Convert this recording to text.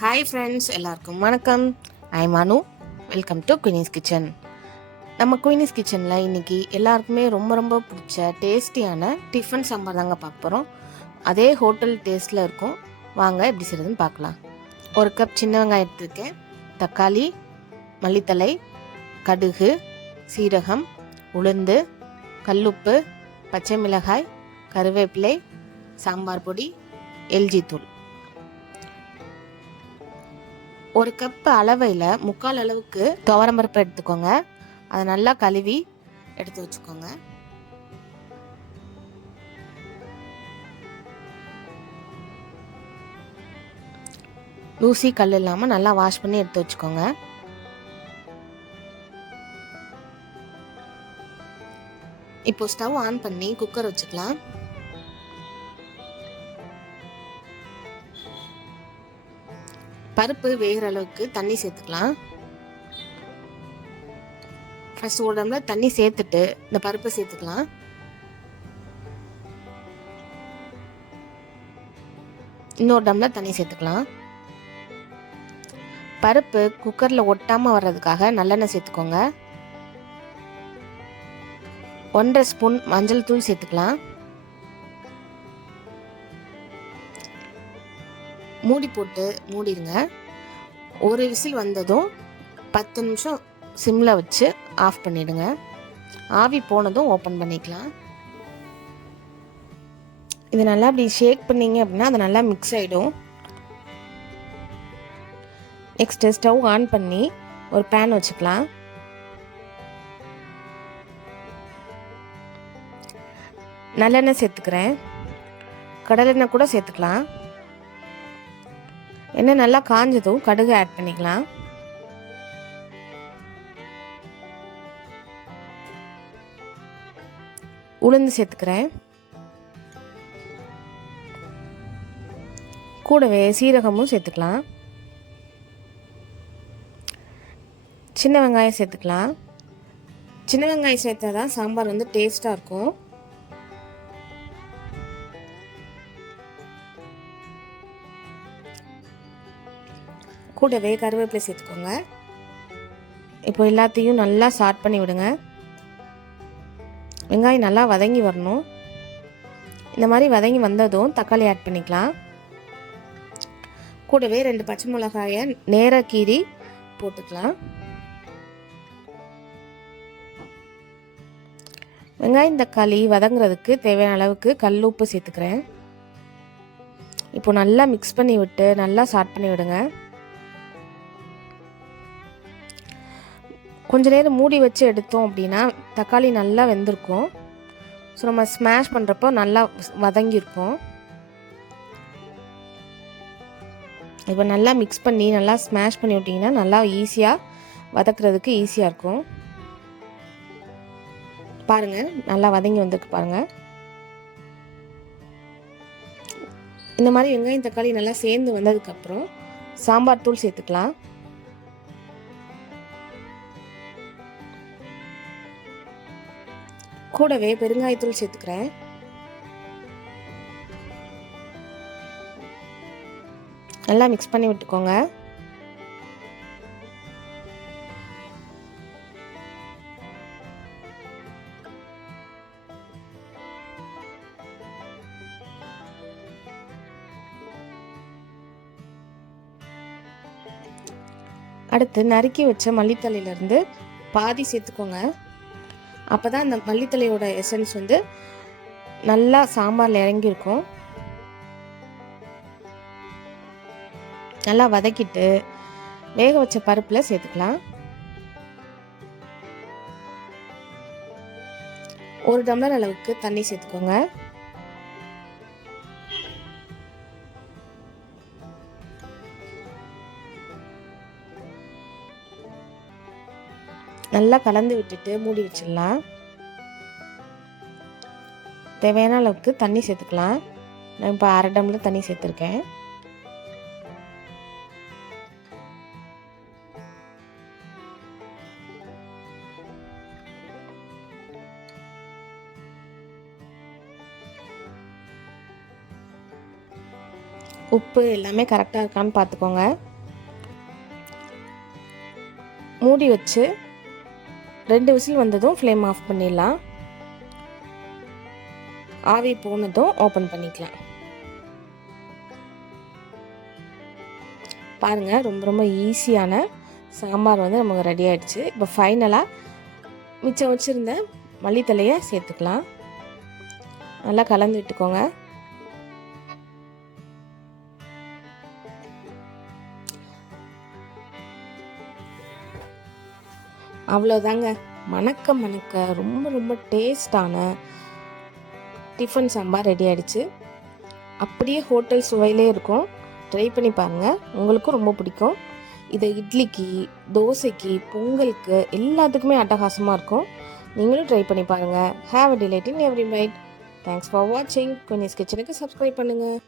Hi friends, எல்லாருக்கும் வணக்கம். I Manu. Welcome to Queenie's kitchen. நம்ம குயினிஸ் கிச்சனில் இன்றைக்கி எல்லாருக்குமே ரொம்ப ரொம்ப பிடிச்ச டேஸ்டியான டிஃபன் சாம்பார் தாங்க பார்க்க போகிறோம். அதே ஹோட்டல் டேஸ்ட்டில் இருக்கும். வாங்க எப்படி செய்கிறதுன்னு பார்க்கலாம். ஒரு கப் சின்ன வெங்காயம் எடுத்துருக்கேன். தக்காளி, மல்லித்தழை, கடுகு, சீரகம், உளுந்து, கல்லுப்பு, பச்சை மிளகாய், கருவேப்பிலை, சாம்பார் பொடி, எல்ஜி தூள். ஒரு கப் அளவையில் 3/4 அளவுக்கு துவரம்பருப்பு எடுத்துக்கோங்க. அதை நல்லா கழுவி எடுத்து வச்சுக்கோங்க. தூசி கல் இல்லாமல் நல்லா வாஷ் பண்ணி எடுத்து வச்சுக்கோங்க. இப்போ ஸ்டவ் ஆன் பண்ணி குக்கர் வச்சுக்கலாம். பருப்பு வேகிற அளவுக்கு தண்ணி சேர்த்துக்கலாம். ஃபர்ஸ்ட் ஒரு டம்ளர் தண்ணி சேர்த்துட்டு இந்த பருப்பை சேர்த்துக்கலாம். இன்னொரு டம்ளர் தண்ணி சேர்த்துக்கலாம். பருப்பு குக்கரில் ஒட்டாமல் வர்றதுக்காக நல்லெண்ணெய் சேர்த்துக்கோங்க. 1.5 ஸ்பூன் மஞ்சள் தூள் சேர்த்துக்கலாம். மூடி போட்டு மூடிடுங்க. ஒரு விசில் வந்ததும் 10 நிமிஷம் சிம்மில் வச்சு ஆஃப் பண்ணிவிடுங்க. ஆவி போனதும் ஓப்பன் பண்ணிக்கலாம். இது நல்லா அப்படி ஷேக் பண்ணிங்க அப்படின்னா அது நல்லா மிக்ஸ் ஆகிடும். நெக்ஸ்ட்டு ஸ்டவ் ஆன் பண்ணி ஒரு பேன் வச்சுக்கலாம். நல்லெண்ணெய் சேர்த்துக்கிறேன். கடலெண்ணெய் கூட சேர்த்துக்கலாம். எண்ணெய் நல்லா காஞ்சதும் கடுகு ஆட் பண்ணிக்கலாம். உளுந்து சேர்த்துக்கிறேன். கூடவே சீரகமும் சேர்த்துக்கலாம். சின்ன வெங்காயம் சேர்த்துக்கலாம். சின்ன வெங்காயம் சேர்த்தா தான் சாம்பார் டேஸ்ட்டாக இருக்கும். கூடவே கருவேப்பிலை சேர்த்துக்கோங்க. இப்போ எல்லாத்தையும் நல்லா சாட் பண்ணி விடுங்க. வெங்காயம் நல்லா வதங்கி வரணும். இந்த மாதிரி வதங்கி வந்ததும் தக்காளி ஆட் பண்ணிக்கலாம். கூடவே 2 பச்சை மிளகாயை நேராக கீறி போட்டுக்கலாம். வெங்காயம் தக்காளி வதங்குறதுக்கு தேவையான அளவுக்கு கல் உப்பு சேர்த்துக்கிறேன். இப்போ நல்லா மிக்ஸ் பண்ணி விட்டு நல்லா சாட் பண்ணி விடுங்க. கொஞ்ச நேரம் மூடி வச்சு எடுத்தோம் அப்படின்னா தக்காளி நல்லா வெந்திருக்கும். ஸோ நம்ம ஸ்மாஷ் பண்ணுறப்போ நல்லா வதங்கியிருக்கும். இப்போ நல்லா மிக்ஸ் பண்ணி நல்லா ஸ்மாஷ் பண்ணி விட்டிங்கன்னா நல்லா ஈஸியாக வதக்குறதுக்கு ஈஸியாக இருக்கும். பாருங்கள், நல்லா வதங்கி வந்திருக்கு பாருங்கள். இந்த மாதிரி வெங்காயம் தக்காளி நல்லா சேர்ந்து வந்ததுக்கப்புறம் சாம்பார் தூள் சேர்த்துக்கலாம். கூடவே பெருங்காயத்தூள் சேர்த்துக்கிறேன். நல்லா மிக்ஸ் பண்ணி விட்டுக்கோங்க. அடுத்து நறுக்கி வச்ச மல்லித்தழையிலேருந்து பாதி சேர்த்துக்கோங்க. அப்போ தான் அந்த மல்லித்தழையோட எசன்ஸ் நல்லா சாம்பாரில் இறங்கியிருக்கும். நல்லா வதக்கிட்டு வேக வச்ச பருப்பில் சேர்த்துக்கலாம். 1 டம்ளர் அளவுக்கு தண்ணி சேர்த்துக்கோங்க. நல்லா கலந்து விட்டுட்டு மூடி வச்சிடலாம். தேவையான அளவுக்கு தண்ணி சேர்த்துக்கலாம். நான் இப்போ 1/2 டம்ளர் தண்ணி சேர்த்துருக்கேன். உப்பு எல்லாமே கரெக்டாக இருக்கான்னு பார்த்துக்கோங்க. மூடி வச்சு 2 விசில் வந்ததும் ஃப்ளேம் ஆஃப் பண்ணிடலாம். ஆவி போனதும் ஓப்பன் பண்ணிக்கலாம். பாருங்கள், ரொம்ப ரொம்ப ஈஸியான சாம்பார் வந்து நமக்கு ரெடி ஆகிடுச்சு. இப்போ ஃபைனலாக மிச்சம் வச்சுருந்த மல்லித்தலையை சேர்த்துக்கலாம். நல்லா கலந்து விட்டுக்கோங்க. அவ்வளோதாங்க, மணக்க மணக்க ரொம்ப ரொம்ப டேஸ்டான டிஃபன் சாம்பார் ரெடி ஆகிடுச்சு. அப்படியே ஹோட்டல் சுவையிலே இருக்கும். ட்ரை பண்ணி பாருங்கள், உங்களுக்கும் ரொம்ப பிடிக்கும். இதை இட்லிக்கு, தோசைக்கு, பொங்கலுக்கு எல்லாத்துக்குமே அட்டகாசமாக இருக்கும். நீங்களும் ட்ரை பண்ணி பாருங்கள். Have a delight in every byte. Thanks for வாட்சிங். குயினிஸ் கிச்சனுக்கு சப்ஸ்கிரைப் பண்ணுங்கள்.